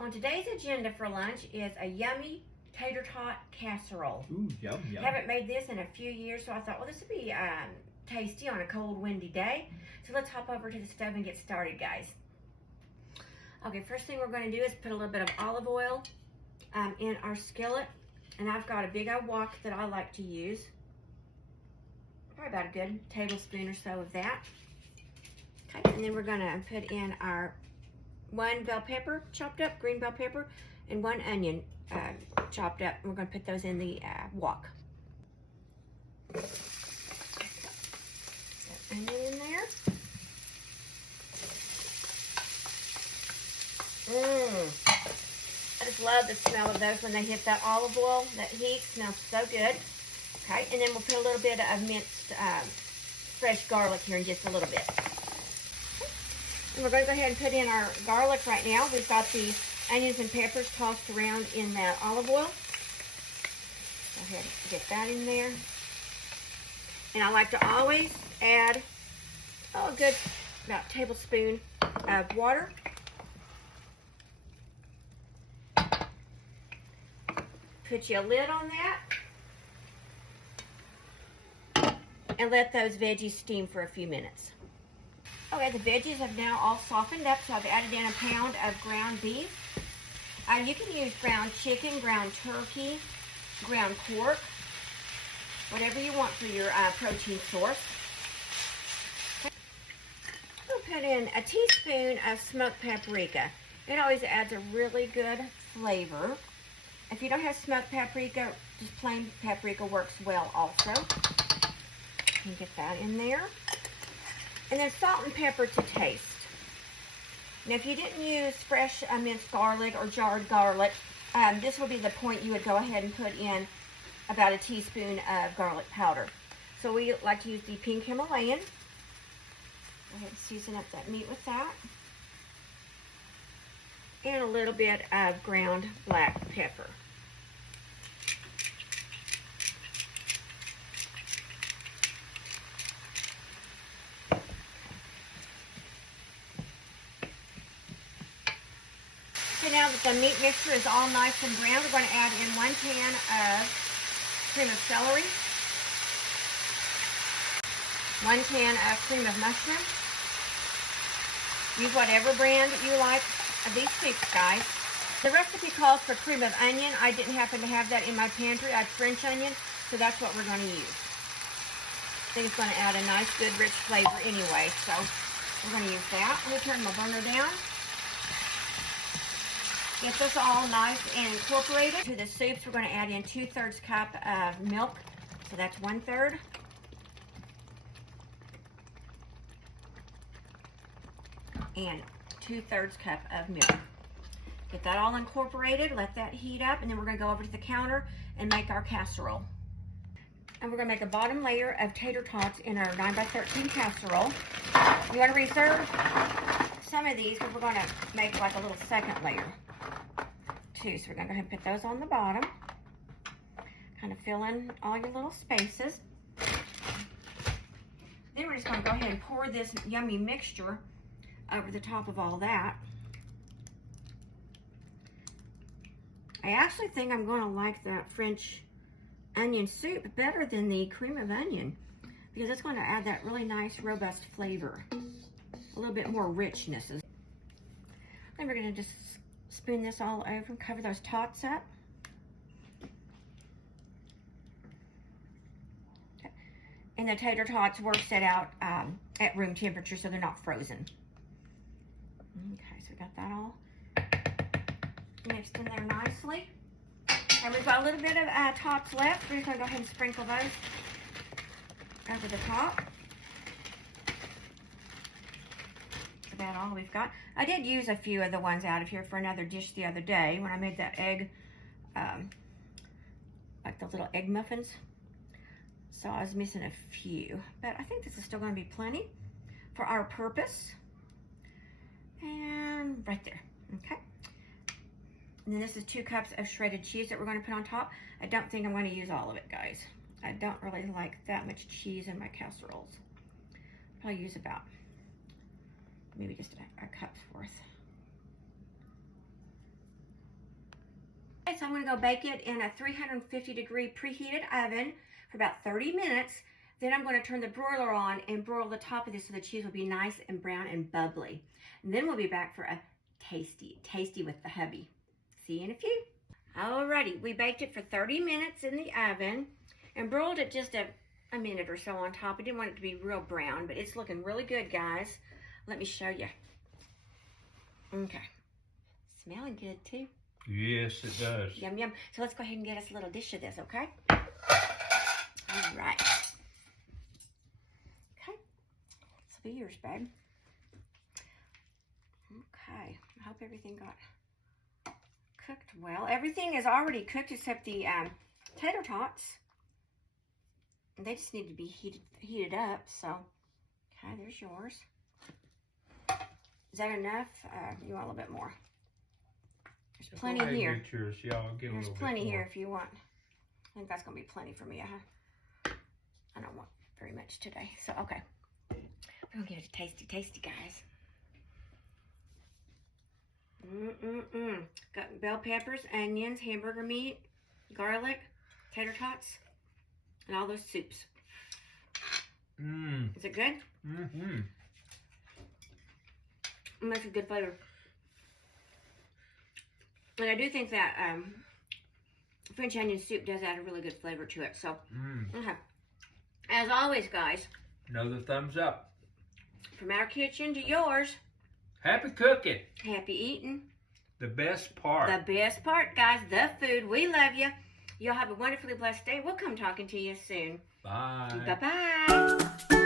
On today's agenda for lunch is a yummy tater tot casserole. Ooh, yum, yum. Haven't made this in a few years, so I thought, well, this would be tasty on a cold, windy day. So let's hop over to the stove and get started, guys. Okay, first thing we're going to do is put a little bit of olive oil in our skillet. And I've got a big old wok that I like to use. Probably about a good tablespoon or so of that. Okay, and then we're going to put in our one bell pepper chopped up, green bell pepper, and one onion chopped up. We're going to put those in the wok. That onion in there. I just love the smell of those when they hit that olive oil. That heat smells so good. Okay, and then we'll put a little bit of minced fresh garlic here in just a little bit. And we're going to go ahead and put in our garlic right now. We've got the onions and peppers tossed around in that olive oil. Go ahead and get that in there. And I like to always add a good about a tablespoon of water. Put you a lid on that. And let those veggies steam for a few minutes. Okay, the veggies have now all softened up, so I've added in a pound of ground beef. You can use ground chicken, ground turkey, ground pork, whatever you want for your protein source. I'll put in a teaspoon of smoked paprika. It always adds a really good flavor. If you don't have smoked paprika, just plain paprika works well also. You can get that in there. And then salt and pepper to taste. Now, if you didn't use fresh minced garlic or jarred garlic, this will be the point you would go ahead and put in about a teaspoon of garlic powder. So we like to use the pink Himalayan. Go ahead and season up that meat with that. And a little bit of ground black pepper. So now that the meat mixture is all nice and brown, we're going to add in 1 can of cream of celery, 1 can of cream of mushroom. Use whatever brand you like of these sticks, guys. The recipe calls for cream of onion. I didn't happen to have that in my pantry. I had French onion, so that's what we're going to use. I think it's going to add a nice, good, rich flavor anyway, so we're going to use that. Let me turn my burner down. Get this all nice and incorporated. To the soups, we're going to add in 2/3 cup of milk. So that's 1/3. And 2/3 cup of milk. Get that all incorporated, let that heat up, and then we're going to go over to the counter and make our casserole. And we're going to make a bottom layer of tater tots in our 9x13 casserole. You want to reserve some of these because we're going to make like a little second layer too. So we're going to go ahead and put those on the bottom. Kind of fill in all your little spaces. Then we're just going to go ahead and pour this yummy mixture over the top of all that. I actually think I'm going to like that French onion soup better than the cream of onion because it's going to add that really nice, robust flavor. A little bit more richness. Then we're going to just spoon this all over, cover those tots up. Okay. And the tater tots were set out at room temperature so they're not frozen. Okay, so we got that all mixed in there nicely. And we've got a little bit of tots left. We're just going to go ahead and sprinkle those over the top. About all we've got. I did use a few of the ones out of here for another dish the other day when I made that egg, like the little egg muffins. So I was missing a few, but I think this is still going to be plenty for our purpose. And right there, okay. And then this is 2 cups of shredded cheese that we're going to put on top. I don't think I'm going to use all of it, guys. I don't really like that much cheese in my casseroles. Probably use about maybe just a cup's worth. I'm going to go bake it in a 350-degree preheated oven for about 30 minutes. Then I'm going to turn the broiler on and broil the top of this so the cheese will be nice and brown and bubbly. And then we'll be back for a tasty with the hubby. See you in a few. Alrighty, we baked it for 30 minutes in the oven and broiled it just a minute or so on top. I didn't want it to be real brown, but it's looking really good, guys. Let me show you. Okay. Smelling good, too. Yes, it does. Yum, yum. So let's go ahead and get us a little dish of this, okay? All right. Okay. This will be yours, babe. Okay. I hope everything got cooked well. Everything is already cooked except the tater tots. They just need to be heated up, so. Okay, there's yours. Is that enough? You want a little bit more? There's plenty here. Get yours. Yeah, I'll give There's a little plenty bit more. here if you want. I think that's going to be plenty for me. I don't want very much today. So, okay. We're going to give it a tasty, guys. Got bell peppers, onions, hamburger meat, garlic, tater tots, and all those soups. Is it good? It makes a good flavor. And I do think that French onion soup does add a really good flavor to it. So, okay. As always, guys. Another thumbs up. From our kitchen to yours. Happy cooking. Happy eating. The best part. The best part, guys. The food. We love you. Y'all have a wonderfully blessed day. We'll come talking to you soon. Bye. Bye-bye.